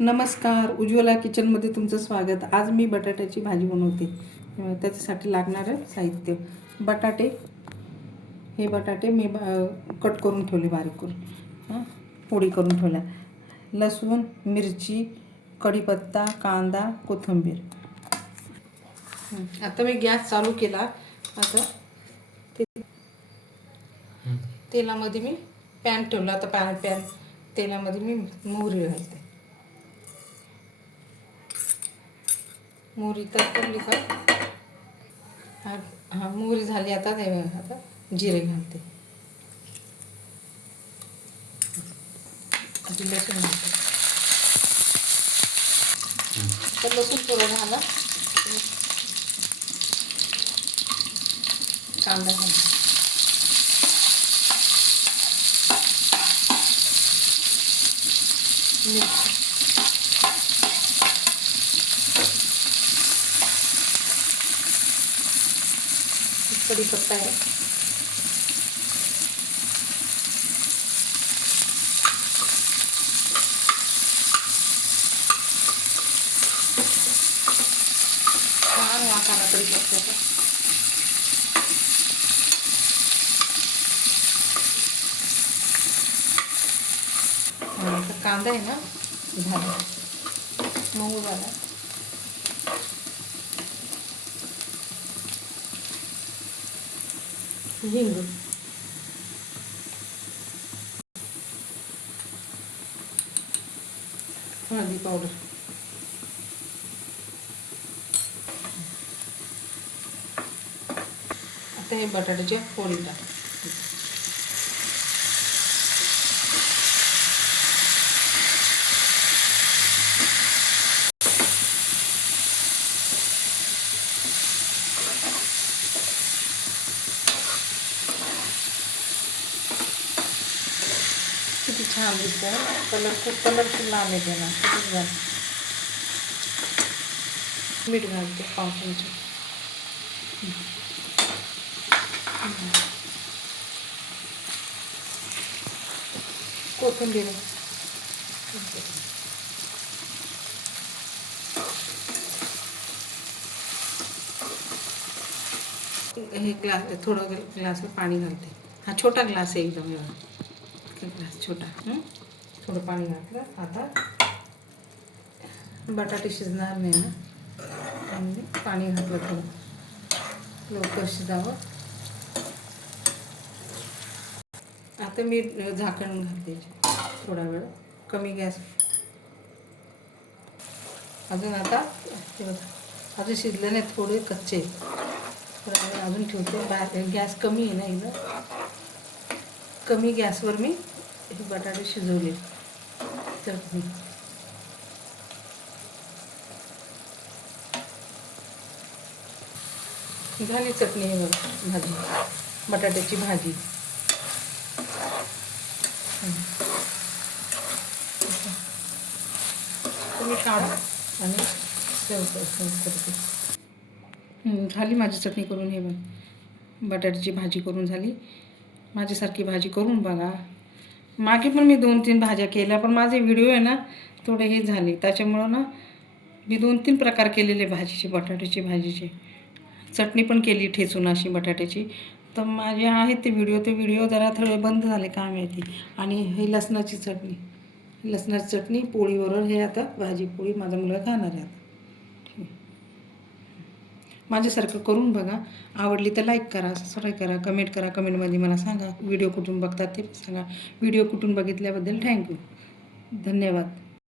नमस्कार, उज्ज्वला किचनमध्ये तुमचं स्वागत. आज मी बटाट्याची भाजी बनवते. त्याच्यासाठी लागणारं साहित्य: बटाटे. हे बटाटे मी कट करून ठेवले, बारीक करून पोळी करून ठेवल्या. लसूण, मिरची, कढीपत्ता, कांदा, कोथिंबीर. आता मी गॅस चालू केला. आता तेलामध्ये मी पॅन ठेवला. आता पॅन तेलामध्ये मी मोहरी घालते. मोहरी तळली का? हां मोहरी झाली. आता जिरे घालते. लसूण घालते. तर लसूण थोडं झाला, कांदा घालते. मिरची, कढीपत्ता आहे. छान वास आला कढीपत्त्याचा. कांदा आहे ना झाला, मऊ झाला. हिंग, हळदी पावडर, आता हे बटाट्याच्या फोडी टाक. किती छान दिसतं. कलरफुल लाल येते ना. किती घाल. मीठ घालते 5 चमचे. कोथिंबीर हे थोडं ग्लासला पाणी घालते. हा छोटा ग्लास आहे एकदम. ग्लास छोटा. थोडं पाणी घातलं. आता बटाटे शिजणार नाही ना, आणि पाणी घातलं थोडं लवकर शिजावं. आता मी झाकण घालते थोडा वेळ, कमी गॅस. अजून आता अजून शिजले नाही, थोडे कच्चे. थोडा वेळ अजून ठेवते. गॅस कमी आहे ना एकदम. कमी गॅसवर मी हे बटाटे शिजवले. चटणी झाली. चटणी भाजी, बटाट्याची भाजी. तुम्ही काढा आणि सर्व करते. झाली माझी चटणी करून. हे बटाट्याची भाजी करून झाली. माझ्यासारखी भाजी करून बघा. मागे पण मी 2-3 भाज्या केल्या, पण माझे व्हिडिओ आहे ना थोडे हे झाले. त्याच्यामुळं ना मी 2-3 प्रकार केलेले भाजीचे, बटाट्याची भाजीचे. चटणी पण केली ठेचून अशी बटाट्याची. तर माझे आहेत ते व्हिडिओ जरा थोडे बंद झाले काय माहिती. आणि हे लसणाची चटणी पोळीबरोबर. हे आता भाजी पोळी माझा मुलगा खाणार आहे. आता माझ्यासारखं करून बघा. आवडली तर लाईक करा, सबस्क्राईब करा, कमेंट करा. कमेंटमध्ये मला सांगा व्हिडिओ कुठून बघतात ते सांगा. व्हिडिओ कुठून बघितल्याबद्दल थँक्यू. धन्यवाद.